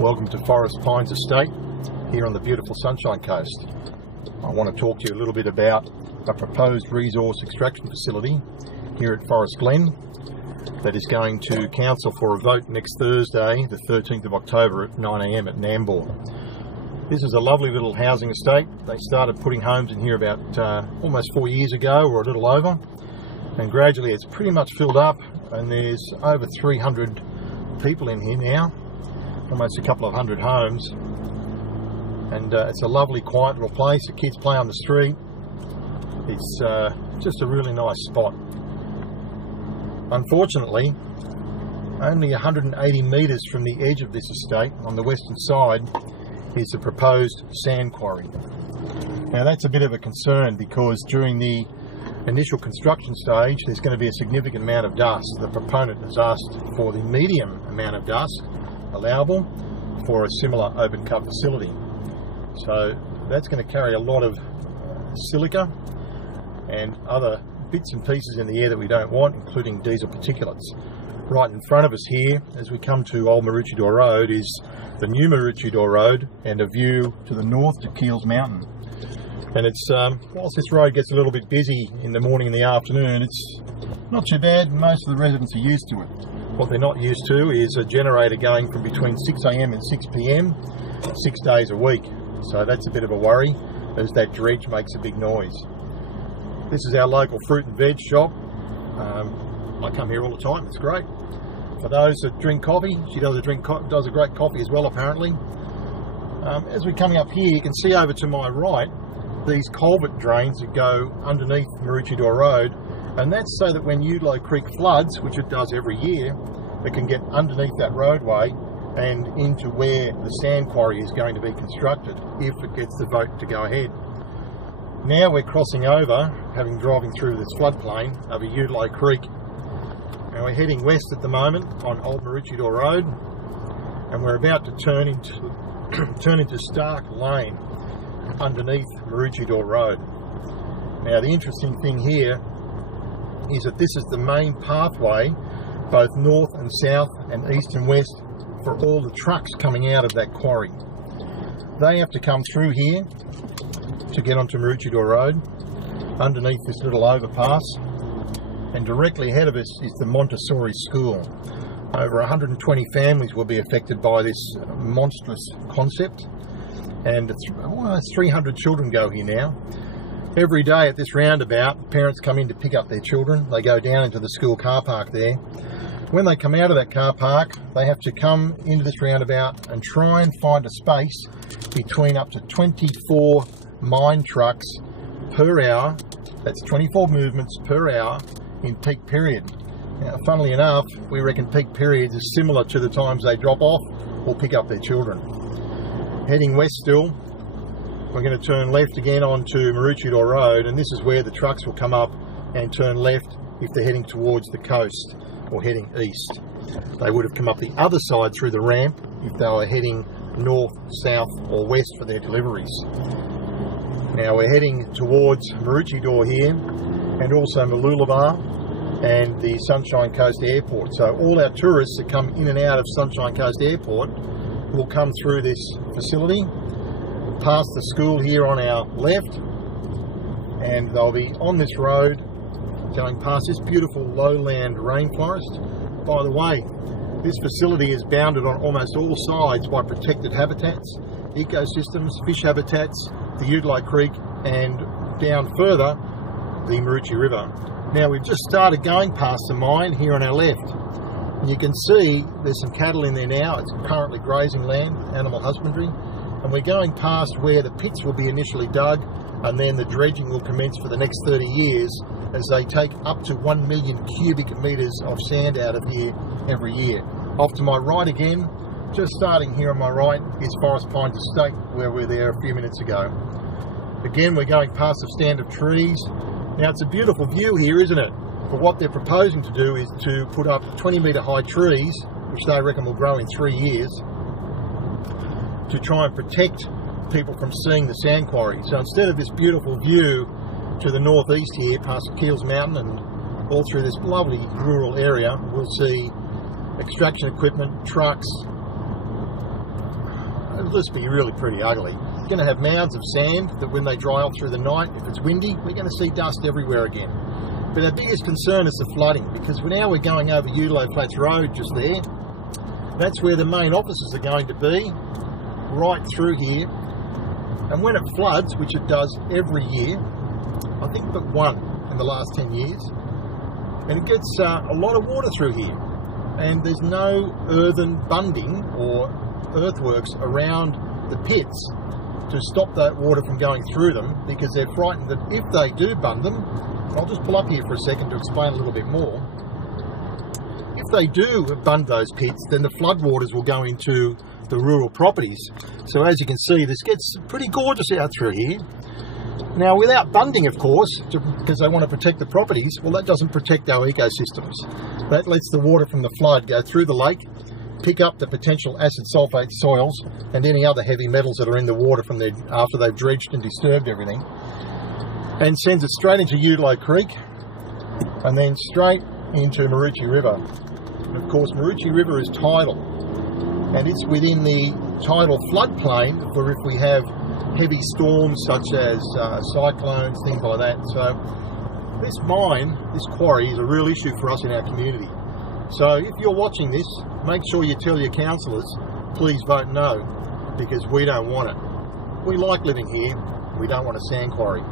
Welcome to Forest Pines Estate here on the beautiful Sunshine Coast. I want to talk to you a little bit about a proposed resource extraction facility here at Forest Glen that is going to council for a vote next Thursday, the 13th of October at 9 AM at Nambour. This is a lovely little housing estate. They started putting homes in here about almost 4 years ago, or a little over, and gradually it's pretty much filled up, and there's over 300 people in here now, almost a couple of hundred homes, and it's a lovely quiet little place. The kids play on the street. It's just a really nice spot. Unfortunately, only 180 metres from the edge of this estate on the western side is the proposed sand quarry. Now that's a bit of a concern because during the initial construction stage there's going to be a significant amount of dust. The proponent has asked for the medium amount of dust allowable for a similar open cut facility. So that's going to carry a lot of silica and other bits and pieces in the air that we don't want, including diesel particulates. Right in front of us here, as we come to Old Maroochydore Road, is the new Maroochydore Road and a view to the north to Keels Mountain. And it's whilst this road gets a little bit busy in the morning and the afternoon, it's not too bad. Most of the residents are used to it. What they're not used to is a generator going from between 6 AM and 6 PM 6 days a week. So that's a bit of a worry, as that dredge makes a big noise. This is our local fruit and veg shop. I come here all the time, it's great. For those that drink coffee, she does a great coffee as well, apparently. As we're coming up here, you can see over to my right these culvert drains that go underneath Maroochydore Road, and that's so that when Udlow Creek floods, which it does every year, it can get underneath that roadway and into where the sand quarry is going to be constructed if it gets the vote to go ahead. Now we're crossing over, having driving through this floodplain over Udlow Creek, and we're heading west at the moment on Old Maroochydore Road, and we're about to turn into Stark Lane underneath Maroochydore Road. Now the interesting thing here is that this is the main pathway, both north and south and east and west, for all the trucks coming out of that quarry. They have to come through here to get onto Maroochydore Road, underneath this little overpass, and directly ahead of us is the Montessori School. Over 120 families will be affected by this monstrous concept, and almost 300 children go here now. Every day at this roundabout, parents come in to pick up their children. They go down into the school car park there. When they come out of that car park, they have to come into this roundabout and try and find a space between up to 24 mine trucks per hour. That's 24 movements per hour in peak period. Now, funnily enough, we reckon peak periods is similar to the times they drop off or pick up their children. Heading west still, we're going to turn left again onto Maroochydore Road, and this is where the trucks will come up and turn left if they're heading towards the coast or heading east. They would have come up the other side through the ramp if they were heading north, south or west for their deliveries. Now we're heading towards Maroochydore here, and also Mooloolaba and the Sunshine Coast Airport. So all our tourists that come in and out of Sunshine Coast Airport will come through this facility, past the school here on our left, and they'll be on this road going past this beautiful lowland rainforest. By the way, this facility is bounded on almost all sides by protected habitats, ecosystems, fish habitats, the Udlow Creek, and down further the Maroochy River. Now we've just started going past the mine here on our left. You can see there's some cattle in there now. It's currently grazing land, animal husbandry, and we're going past where the pits will be initially dug, and then the dredging will commence for the next 30 years as they take up to 1 million cubic metres of sand out of here every year. Off to my right again, just starting here on my right, is Forest Pines Estate, where we were there a few minutes ago. Again, we're going past a stand of trees. Now it's a beautiful view here, isn't it? But what they're proposing to do is to put up 20-metre high trees, which they reckon will grow in 3 years, to try and protect people from seeing the sand quarry. So instead of this beautiful view to the northeast here, past Keels Mountain and all through this lovely rural area, we'll see extraction equipment, trucks, it'll just be really pretty ugly. You're going to have mounds of sand that when they dry off through the night, if it's windy, we're going to see dust everywhere again. But our biggest concern is the flooding, because now we're going over Ulo Flats Road just there. That's where the main offices are going to be, right through here. And when it floods, which it does every year, I think but one in the last 10 years, and it gets a lot of water through here. And there's no earthen bunding or earthworks around the pits to stop that water from going through them, because they're frightened that if they do bund them, I'll just pull up here for a second to explain a little bit more. If they do bund those pits, then the floodwaters will go into the rural properties. So as you can see, this gets pretty gorgeous out through here. Now, without bunding, of course, because they want to protect the properties, well, that doesn't protect our ecosystems. That lets the water from the flood go through the lake, pick up the potential acid sulfate soils and any other heavy metals that are in the water from there after they've dredged and disturbed everything, and sends it straight into Ulo Creek and then straight into Maroochy River. And of course, Maroochy River is tidal, and it's within the tidal floodplain for if we have heavy storms such as cyclones, things like that. So this mine, this quarry, is a real issue for us in our community. So if you're watching this, make sure you tell your councillors, please vote no, because we don't want it. We like living here, we don't want a sand quarry.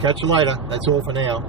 Catch you later, that's all for now.